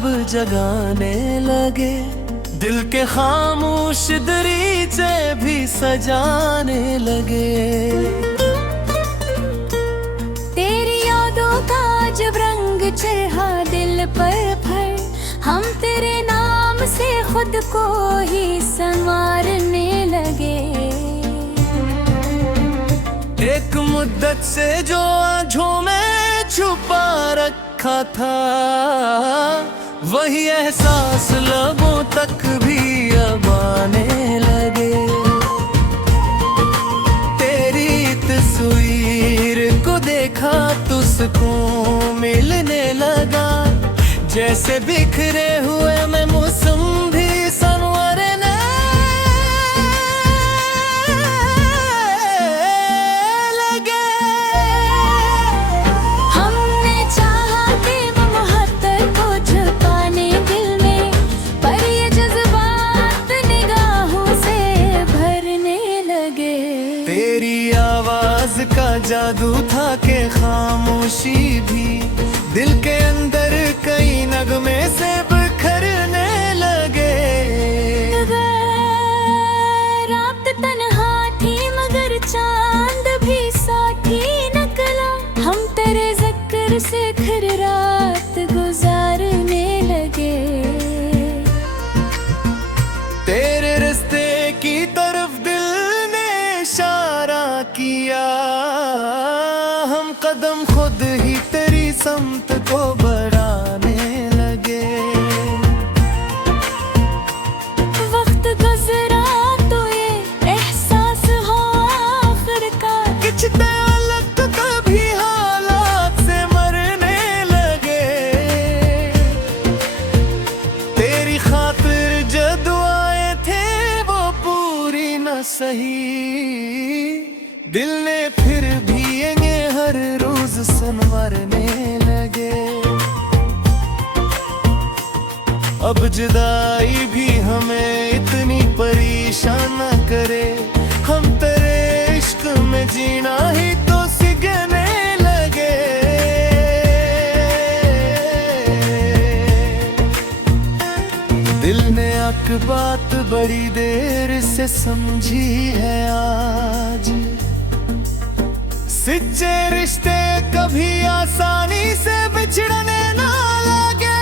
ख्वाब जगाने लगे, दिल के खामोश दरीचे भी सजाने लगे। तेरी यादों का जब रंग चढ़ा दिल पर भर, हम तेरे नाम से खुद को ही संवारने लगे। एक मुद्दत से जो आँखों में छुपा रखा था, वही एहसास लबों तक भी अब आने लगे। तेरी तस्वीर को देखा तो सुकून मिलने लगा, जैसे बिखरे हुए में मौसम भी संवरने लगे। हमने चाहा कि वो मोहब्बत को छुपाने दिल में, पर ये जज्बात निगाहों से भरने लगे। तेरी आवाज का जादू था कि खामोशी भी दिल के अंदर कई नगमे से बिखरने लगे। रात तन्हा थी मगर चांद भी साथी निकला, हम तेरे जिक्र से फिर रात गुजारने लगे। तेरे रास्ते की तरफ दिल ने इशारा किया, हम कदम खुद ही तेरी समत को बढ़ाने लगे। वक्त गुजरा तो ये एहसास हो आखिरकार, किचते अलग तो कभी हालात से मरने लगे। तेरी खातिर जो दुआएं थे वो पूरी न सही, दिल ने फिर भी ये हर रोज संवरने लगे। अब जुदाई भी हमें इतनी परेशान न करे, हम तेरे इश्क में जीना ही तो सीखने लगे। दिल ने एक बात बड़ी देर से समझी है आज, सच्चे रिश्ते कभी आसानी से बिछड़ने ना लगे।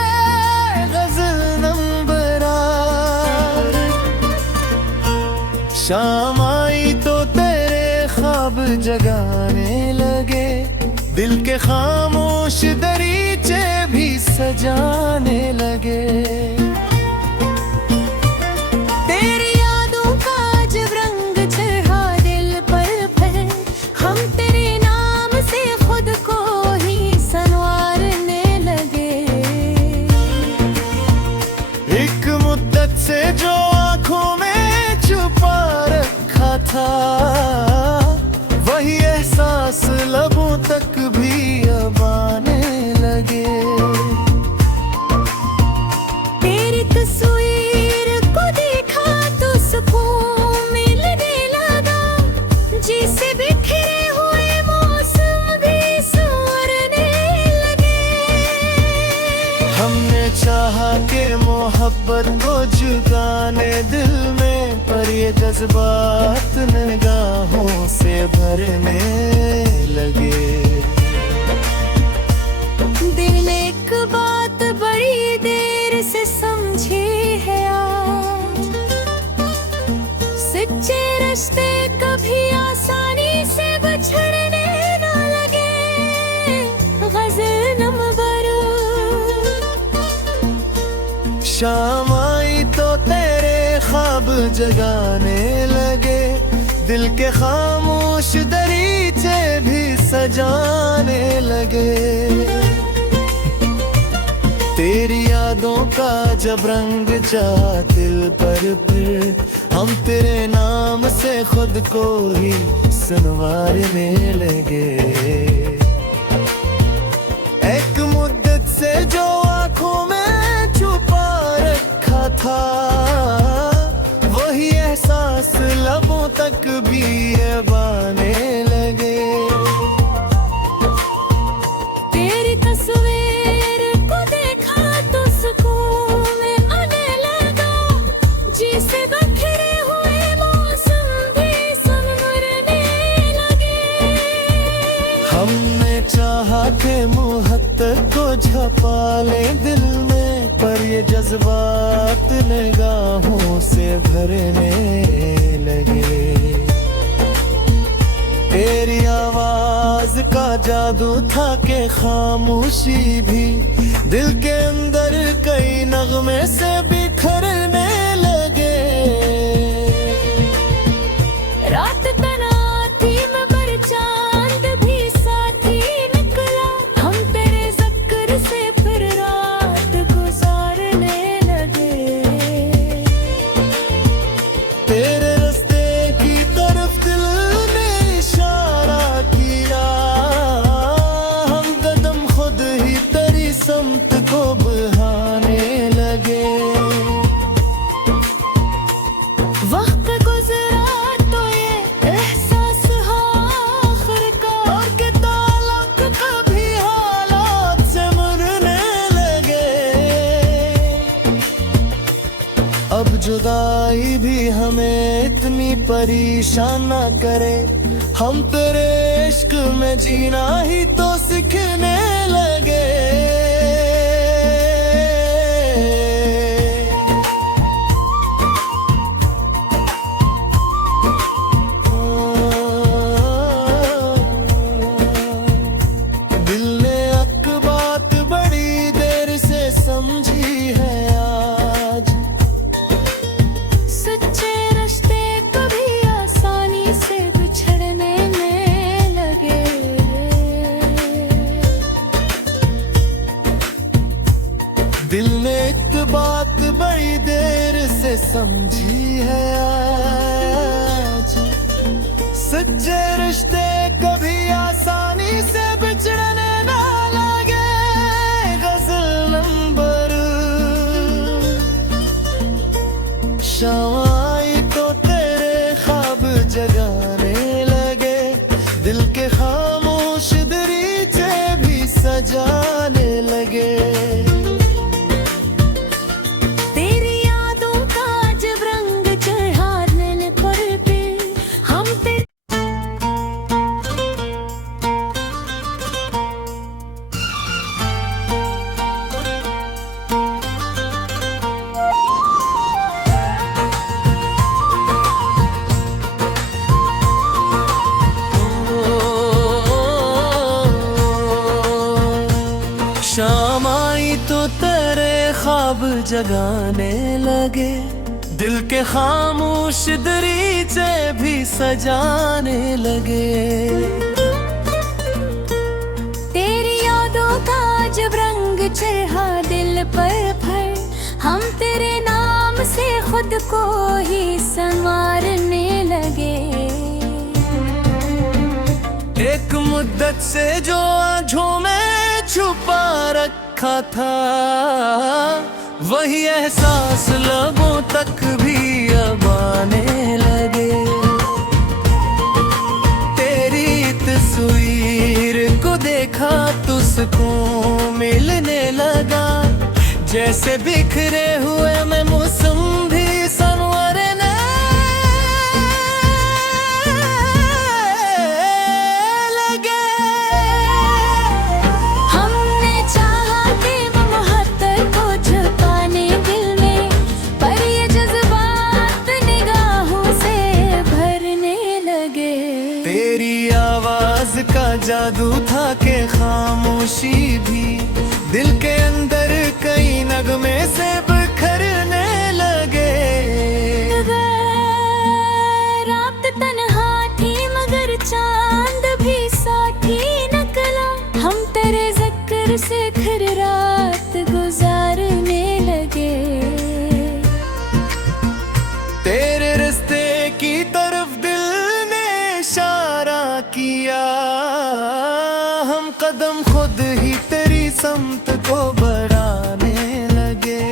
गज़ल नंबर 8। शाम आई तो तेरे ख्वाब जगाने लगे, दिल के खामोश दरीचे भी सजाने लगे। तेरी यादों का जब रंग चढ़ा दिल पर भर, हम तेरे नाम से खुद को ही संवारने लगे। एक मुद्दत से जो आँखों में छुपा रखा था, वही एहसास लबों तक भी अब आने लगे। तेरी तस्वीर को देखा तो सुकून मिलने लगा, जिसे बिखरे हुए मौसम भी संवरने लगे। हमने चाहा कि मोहब्बत को जुगाने दिल में, पर ये जज्बात निगाहों से भरने लगे। दिल एक बात बड़ी देर से समझी है आज, सच्चे रिश्ते कभी आसानी से बिछड़ने ना लगे। गज़ल नंबर। शाम आई तो तेरे ख्वाब जगाने लगे, दिल के खामोश दरीचे भी सजाने लगे। तेरी यादों का जब रंग चढ़ा दिल पर फिर, हम तेरे नाम से खुद को ही संवारने लगे। एक मुद्दत से जो आँखों में छुपा रखा था, वही एहसास लबों तक भी अब आने लगे। तेरी तस्वीर को देखा तो सुकून पाले दिल में, पर ये जज्बात निगाहों से भरने लगे। तेरी आवाज का जादू था कि खामोशी भी दिल के अंदर कई नगमे से बिखरने लगे। रात तनाती में पर चांद भी साथी निकला, हम तेरे जिक्र से फिर रात गुजारने लगे। तेरे रास्ते की तरफ दिल ने इशारा किया, हम कदम खुद ही तेरी समत को बढ़ाने लगे। वक्त गुजरा तो ये एहसास हो आखिर का, और के ताल्लुक कभी हालात से मुड़ने लगे। अब जुदाई भी हमें इतनी परेशान ना करे, हम तेरे इश्क में जीना ही तो सीखने लगे। दिल ने एक बात बड़ी देर से समझी है आज, सच्चे रिश्ते कभी आसानी से बिछड़ने में लगे। दिल ने एक बात बड़ी देर से समझी है आज, सच्चे रिश्ते कभी आसानी से बिछड़ने ना लगे। गजल नंबर शाम आई तो तेरे ख्वाब जगाने लगे, दिल के खामोश दरीचे भी सजाने लगे। तेरी यादों का जब रंग चढ़ा दिल पर भी, हम तेरे शाम आई तो तेरे ख्वाब जगाने लगे, दिल के खामोश दरीचे भी सजाने लगे। तेरी यादों का जब रंग चढ़ा दिल पर भर, हम तेरे नाम से खुद को ही संवारने लगे। एक मुद्दत से जो आँखों में छुपा रखा था, वही एहसास लबों तक भी अब आने लगे। तेरी तस्वीर को देखा तो सुकून मिलने लगा, जैसे बिखरे हुए में मौसम भी संवरने लगे। हमने चाहा कि वो मोहब्बत को छुपाने दिल में, पर ये जज्बात निगाहों से भरने लगे। तेरी आवाज का जादू था कि खामोशी भी दिल के अंदर कई नगमे से बिखरने लगे। रात तन्हा थी मगर चांद भी साथी निकला, हम तेरे जिक्र से फिर रात गुजारने लगे। तेरे रास्ते की तरफ दिल ने इशारा किया, हम कदम खुद ही तेरी समत को बढ़ाने लगे।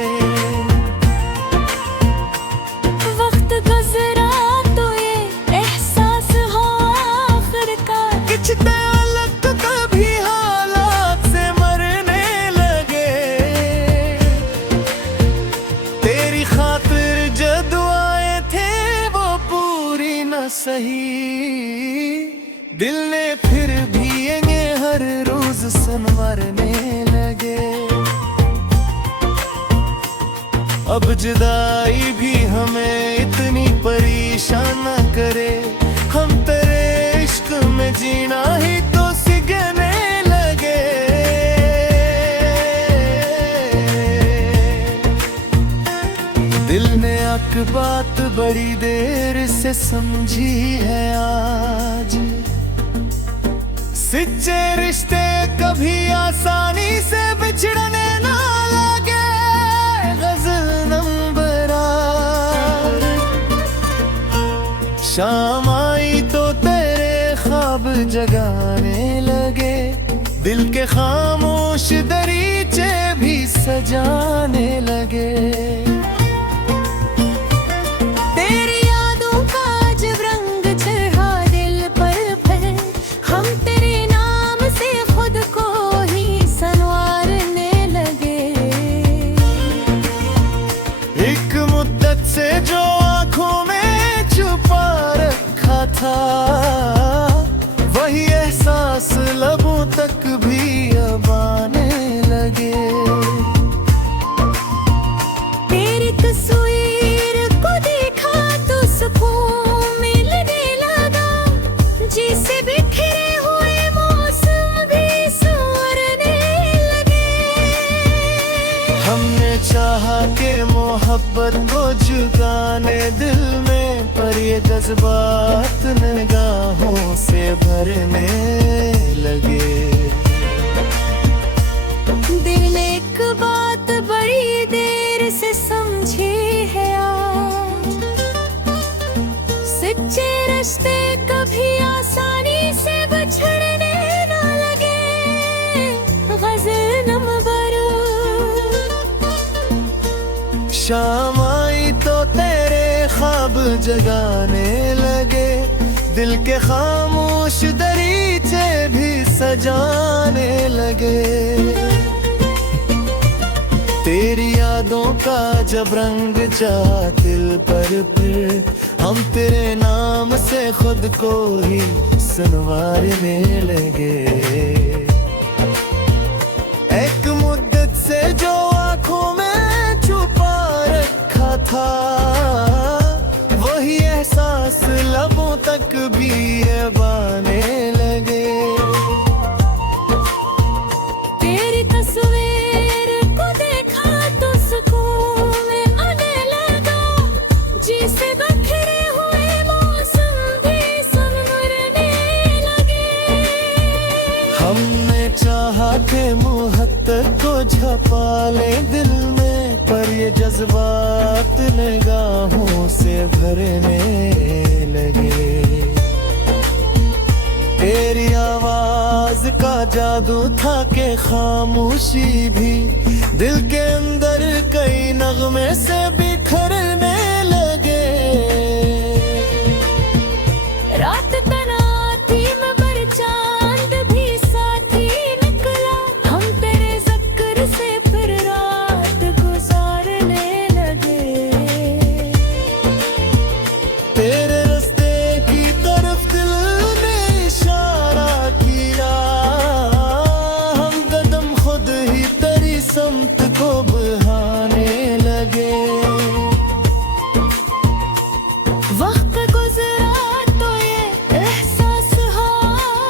वक्त गुजरा तो ये एहसास हो आखिर का, कुछ ताल्लुक कभी हालात से मरने लगे। तेरी खातिर जो दुआएं थे वो पूरी न सही, दिल ने फिर भी ये हर रोज संवरने लगे। अब जुदाई भी हमें इतनी परेशान न करे, हम तेरे इश्क में जीना ही तो सीखने लगे। दिल ने एक बात बड़ी देर से समझी है आज, सच्चे रिश्ते कभी आसानी से बिछड़ने ना लगे। गज़ल नंबर 8। शाम आई तो तेरे ख्वाब जगाने लगे, दिल के खामोश दरीचे भी सजाने लगे। तेरी यादों का जब रंग चढ़ा दिल पर फिर, हम तेरे नाम से खुद को ही संवारने लगे। एक मुद्दत से जो आंखों में छुपा रखा था, वही एहसास लबों तक भी अब आने लगे। तेरी तस्वीर को देखा तो सुकून मिलने लगा, जिसे बिखरे हुए मौसम भी संवरने लगे। हमने चाहा के मोहब्बत को जुगाने दिल में, पर ये जज्बात निगाहों से भरने लगे। दिल एक बात बड़ी देर से समझी है आज, सच्चे रिश्ते कभी आसानी से बिछड़ने ना लगे। गज़ल नंबर। शाम आई तो तेरे ख्वाब जगाने लगे, दिल के खामोश दरीचे भी सजाने लगे। तेरी यादों का जब रंग जा दिल पर फिर, हम तेरे नाम से खुद को ही संवारने लगे। एक मुद्दत से जो आंखों में छुपा रखा था, वही एहसास लबों तक भी अब आने लगे। तेरी तस्वीर को देखा तो सुकून आने लगा, जिसे बिखरे हुए मौसम भी संवरने लगे। हमने चाहा के मुहब्बत को छुपा ले दिल में, पर ये जज्बात निगाहों से भरने लगे। तेरी आवाज का जादू था के खामोशी भी दिल के अंदर कई नगमे से बिखरने लगे। रात तनाती में पर चांद भी साथी निकला, हम तेरे ज़िक्र से फिर रात गुजारने लगे। तेरे रास्ते की तरफ दिल ने इशारा किया, हम कदम खुद ही तेरी समत को बढ़ाने लगे। वक्त गुजरा तो ये एहसास है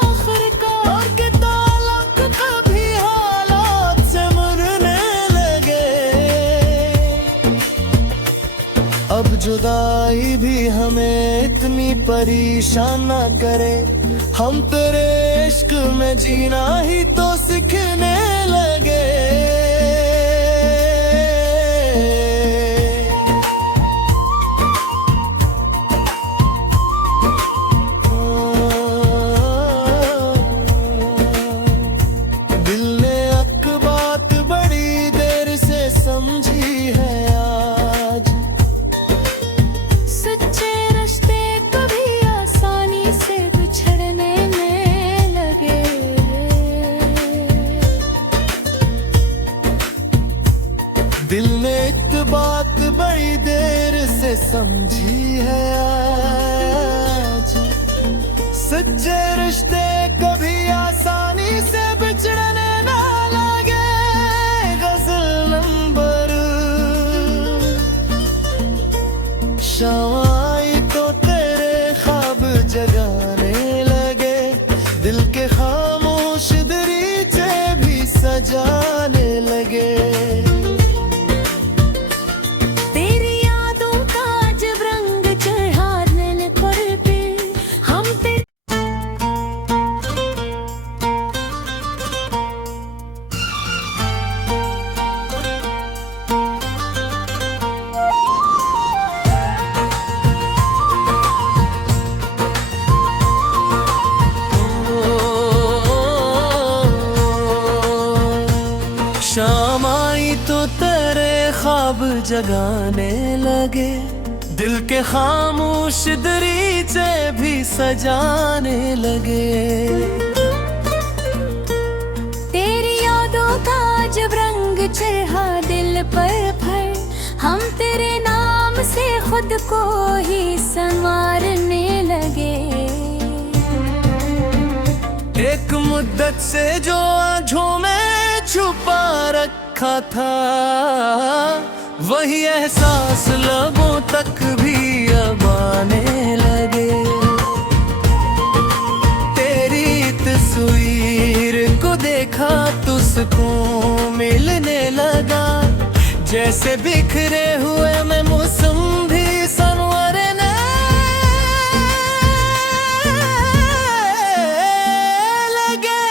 आखिर का, और के ताल्लुक कभी हालात से मुड़ने लगे। अब जुदाई भी हमें इतनी परेशान न करे, हम तेरे इश्क में जीना ही तो सीखने लगे। दिल ने एक बात बड़ी देर से समझी है आज, सच्चे रिश्ते कभी आसानी से बिछड़ने में लगे। दिल ने एक बात बड़ी देर से समझी है आज, सच्चे रिश्ते कभी आसानी से बिछड़ने जगाने लगे, दिल के खामोश दरीचे भी सजाने लगे। तेरी यादों का जब रंग चढ़ा दिल पर पे, हम तेरे शाम आई तो तेरे ख्वाब जगाने लगे, दिल के खामोश दरीचे भी सजाने लगे। तेरी यादों का जब रंग चढ़ा दिल पर भर, हम तेरे नाम से खुद को ही संवारने लगे। एक मुद्दत से जो आँखों में छुपा रखा था, वही एहसास लबों तक भी अब आने लगे। तेरी तस्वीर को देखा तो सुकून मिलने लगा, जैसे बिखरे हुए में मौसम भी संवरने लगे।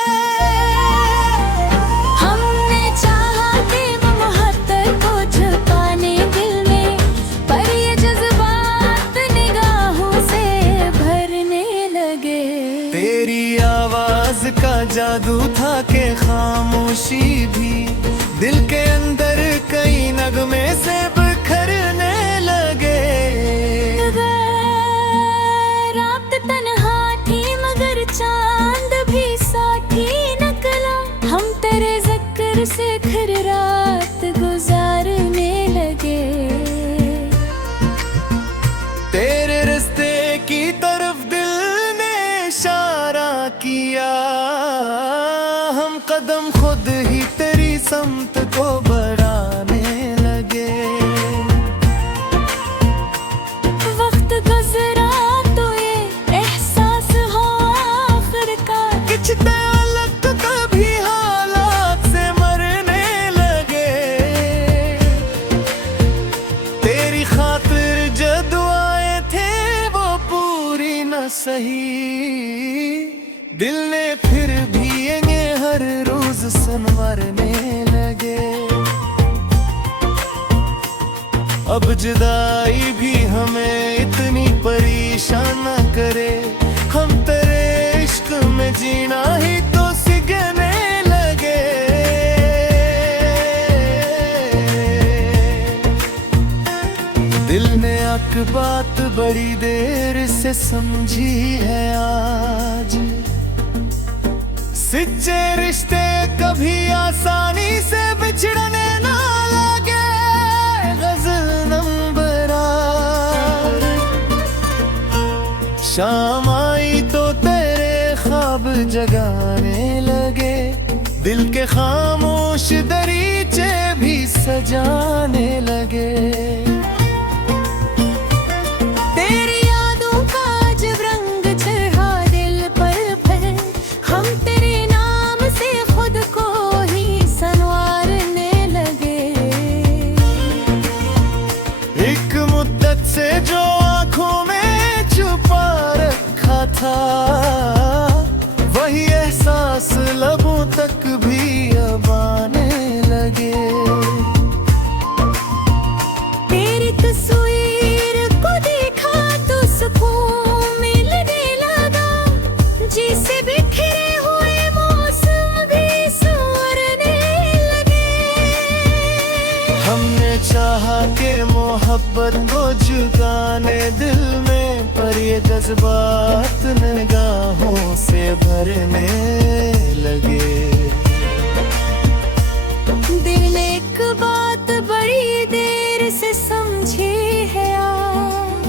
हमने चाहा कि मोहब्बत को छुपाने दिल में, पर ये जज्बात निगाहों से भरने लगे। तेरी आवाज का जादू था कि खामोशी भी दिल के अंदर कई नगमे से बिखरने लगे। रात तन्हा थी मगर चांद भी साथी निकला, हम तेरे जिक्र से फिर रात गुजारने लगे। तेरे रास्ते की तरफ दिल ने इशारा किया, हम कदम खुद ही तेरी समत को बढ़ाने लगे। वक्त गुजरा तो ये एहसास हो आखिरकार, किचते अलग तो कभी हालात से मरने लगे। तेरी खातिर जो दुआएं थे वो पूरी न सही, दिल ने फिर भी ये हर रोज संवरने लगे। अब जुदाई भी हमें इतनी परेशान न करे, हम तेरे इश्क में जीना ही तो सीखने लगे। दिल ने एक बात बड़ी देर से समझी है आज, सच्चे रिश्ते कभी आसानी से बिछड़ने ना लगे। गज़ल नंबर 8। शाम आई तो तेरे ख्वाब जगाने लगे, दिल के खामोश दरीचे भी सजाने लगे। तेरी यादों का जब रंग चढ़ा दिल पर फिर, हम तेरे नाम से खुद को ही संवारने लगे। एक मुद्दत से जो आँखों में छुपा रखा था, वही एहसास लबों तक भी अब आने लगे। तेरी तस्वीर को देखा तो सुकून मिलने लगा, जिसे बिखरे हुए मौसम भी संवरने लगे। हमने चाहा कि मोहब्बत को जुगाने दिल में, पर ये जज्बात निगाहों से भरने लगे। दिल एक बात बड़ी देर से समझी है आज,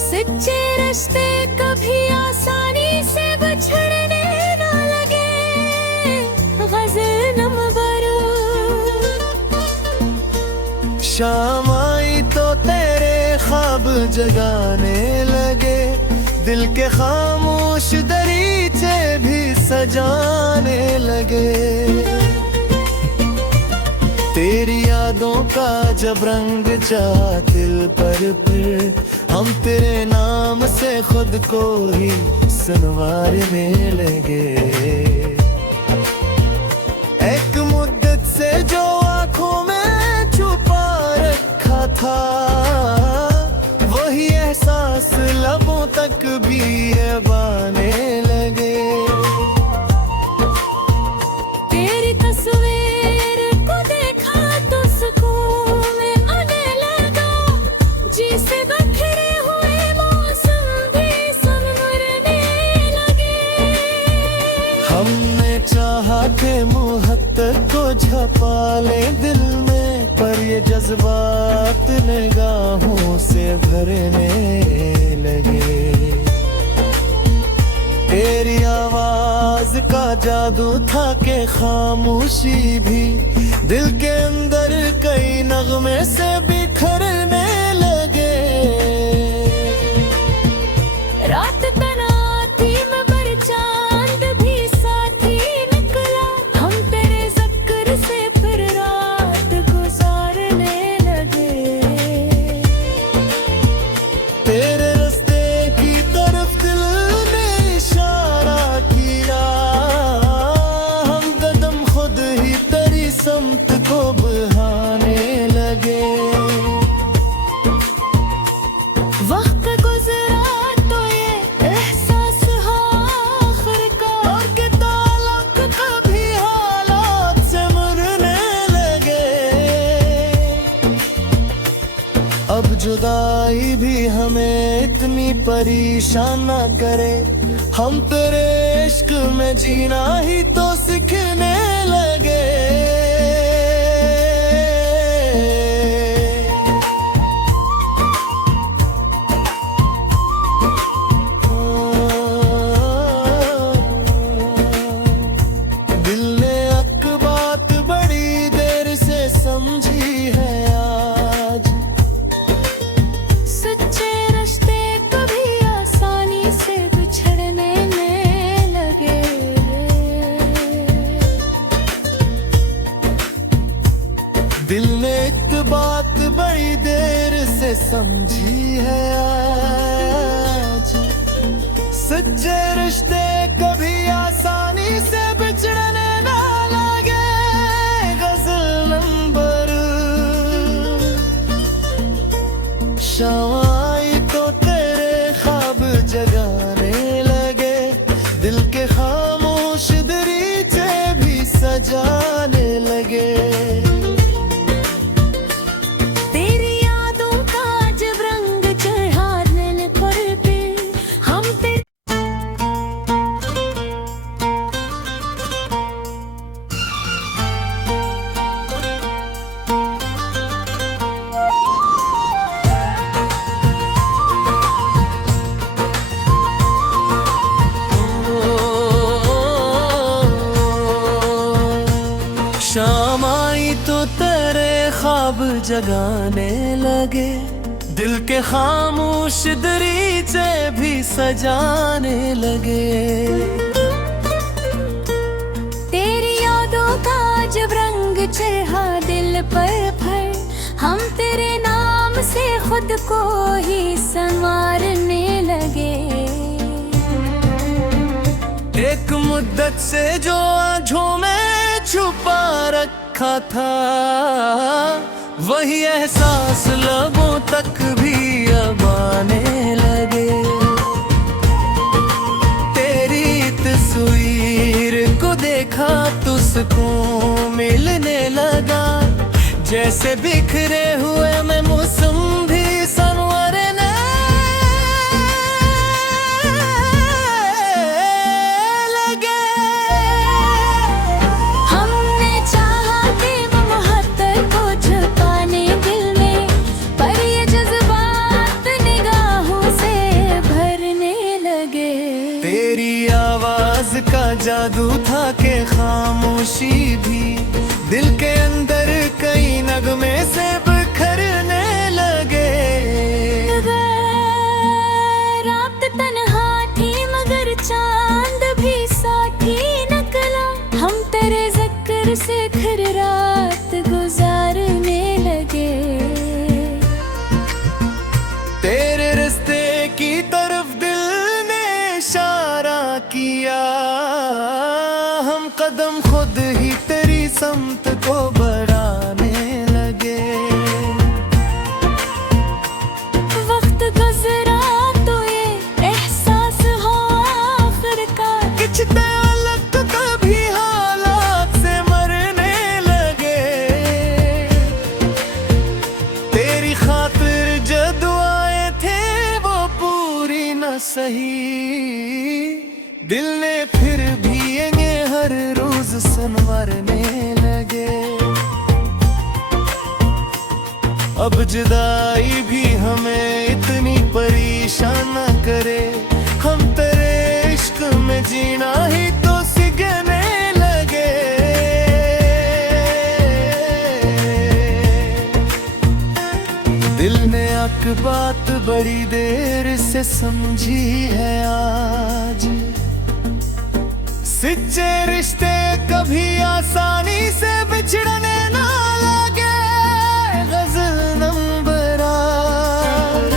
सच्चे रिश्ते कभी आसानी से बिछड़ने ना लगे। गज़ल नंबर। शाम आई तो तेरे ख्वाब जगाने लगे, दिल के खामोश दरीचे भी सजाने लगे। तेरी यादों का जब रंग जा दिल पर फिर हम तेरे नाम से खुद को ही संवारने लगे। एक मुद्दत से जो आंखों में छुपा रखा था, वही एहसास लबों तक भी अब आने लगे। तेरी तस्वीर को देखा तो सुकून में आने लगा, जिसे बिखरे हुए मौसम भी संवरने लगे। हमने चाहा के मुहब्बत को छुपा ले दिल में, पर ये जज्बात निगाहों से भरने लगे। तेरी आवाज का जादू था के खामोशी भी दिल के अंदर कई नगमे से बिखरने लगे। रात तनाती में पर चांद भी साथी निकला, हम तेरे जिक्र से फिर रात गुजारने लगे। तेरे रास्ते की तरफ दिल ने इशारा किया, हम कदम खुद ही तेरी समत को बढ़ाने लगे। वक्त गुजरा तो ये एहसास हो आखिर का, और के ताल्लुक कभी हालात से मुड़ने लगे। अब जुदाई भी हमें इतनी परेशान न करे, हम तेरे इश्क में जीना ही तो सीखने लगे। दिल ने एक बात बड़ी देर से समझी है आज, सच्चे रिश्ते कभी आसानी से बिछड़ने में लगे। दिल ने एक बात बड़ी देर से समझी है आज, सच्चे रिश्ते कभी आसानी से बिछड़ने ना लगे। गजल नंबर शाम आई तो तेरे ख्वाब जगाने लगे, दिल के खामोश दरीचे भी सजाने लगे। तेरी यादों का जब रंग चढ़ा दिल पर भी हम तेरे शाम आई तो तेरे ख्वाब जगाने लगे, दिल के खामोश दरीचे भी सजाने लगे। तेरी यादों का जब रंग चढ़ा दिल पर भर, हम तेरे नाम से खुद को ही संवारने लगे। एक मुद्दत से जो आंखों में छुपा रखा था, वही एहसास लबों तक भी अब आने लगे। तेरी तस्वीर को देखा तो सुकून मिलने लगा, जैसे बिखरे हुए में मौसम भी संवरने लगे। हमने चाहा कि वो मोहब्बत को छुपाने दिल में, पर ये जज्बात निगाहों से भरने लगे। तेरी आवाज का जादू था के खामोशी भी दिल के अंदर कई नगमे से बिखरने लगे। रात तन्हा किया, हम कदम खुद ही तेरी समत को बढ़ाने लगे। वक्त गुजरा तो ये एहसास हो आखिरकार, किचते अलग कभी हालात से मरने लगे। तेरी खातिर जो दुआएं थे वो पूरी न सही, दिल ने फिर भी ये हर रोज संवरने लगे। अब जुदाई भी हमें इतनी परेशान न करे, हम तेरे इश्क में जीना ही तो सीखने लगे। दिल ने एक बात बड़ी देर से समझी है आज, सच्चे रिश्ते कभी आसानी से बिछड़ने ना लगे। गज़ल नंबर 8।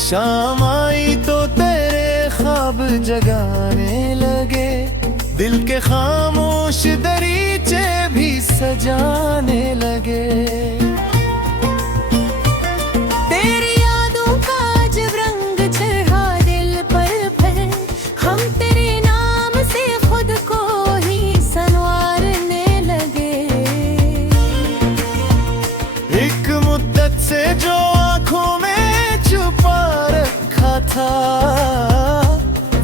शाम आई तो तेरे ख्वाब जगाने लगे, दिल के खामोश दरीचे भी सजाने लगे। तेरी यादों का जब रंग चढ़ा दिल पर फिर, हम तेरे नाम से खुद को ही संवारने लगे। एक मुद्दत से जो आंखों में छुपा रखा था,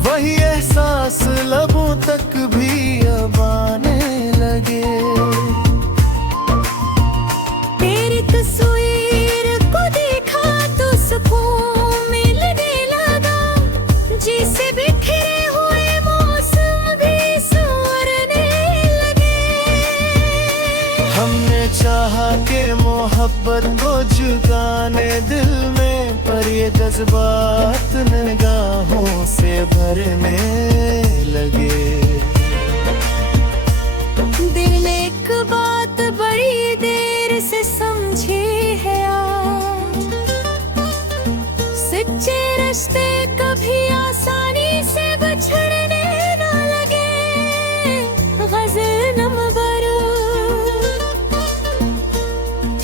वही एहसास लबों तक भी अब आने लगे। तेरी तस्वीर को देखा तो सुकून मिलने लगा, जिसे बिखरे हुए मौसम भी संवरने लगे। हमने चाहा कि मोहब्बत को जुगाने दिल में, पर ये जज्बात निगाहों से भरने लगे। दिल ने एक बात बड़ी देर से समझी है आज, सच्चे रिश्ते कभी आसानी से बिछड़ने ना लगे। गज़ल नंबर।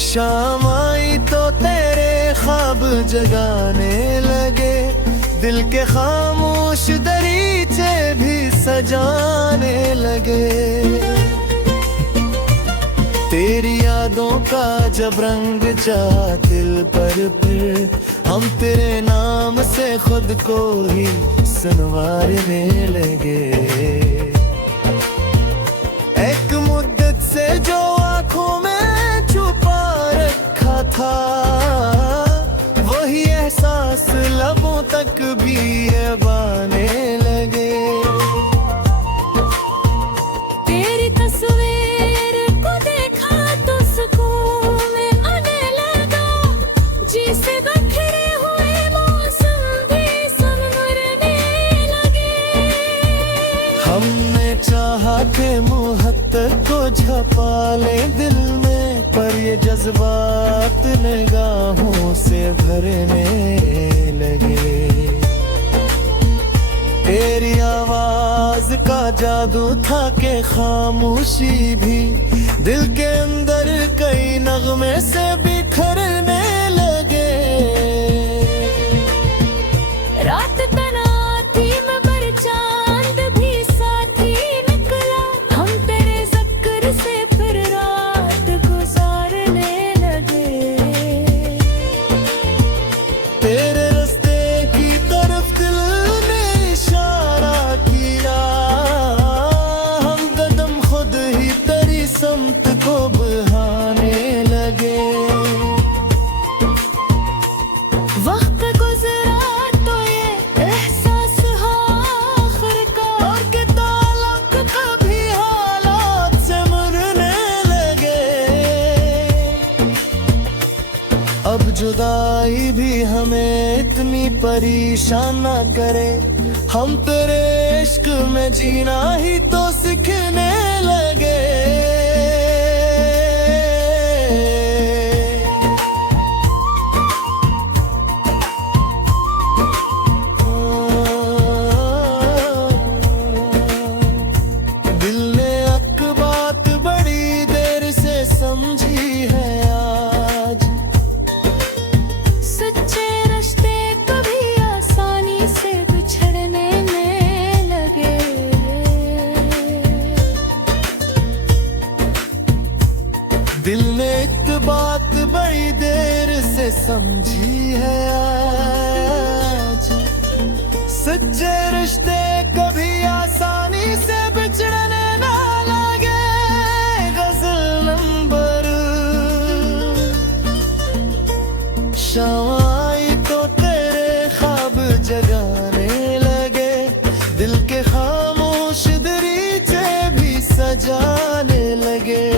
शाम आई तो तेरे ख्वाब जगाने लगे, दिल के खामोश दरीचे भी सजाने लगे। तेरी यादों का जब रंग जा दिल पर फिर, हम तेरे नाम से खुद को ही संवारने लगे। एक मुद्दत से जो आंखों में छुपा रखा था, वही एहसास लबों तक भी अब आने लगे। तेरी तस्वीर को देखा तो सुकून में आने लगा, जिसे बिखरे हुए मौसम भी संवरने लगे। हमने चाहा कि मोहब्बत को छुपा ले दिल में, पर ये जज्बात निगाहों से भरने लगे। तेरी आवाज का जादू था कि खामोशी भी दिल के अंदर कई नगमे से बिखरने लगे। रात तनाती में पर चांद भी साथी निकला, हम तेरे ज़िक्र से फिर रात गुजारने लगे। तेरे रास्ते की तरफ दिल ने इशारा किया, हम कदम खुद ही तेरी समत को बढ़ाने लगे। वक्त गुजरा तो ये एहसास हो आखिरकार, के ताल्लुक कभी हालात से मरने लगे। अब जुदाई भी हमें इतनी परेशान न करे, हम तेरे इश्क में जीना ही तो सीखने लगे। सच्चे रिश्ते कभी आसानी से बिछड़ने ना लगे। गजल नंबर शाम आई तो तेरे ख्वाब जगाने लगे, दिल के खामोश दरीचे भी सजाने लगे।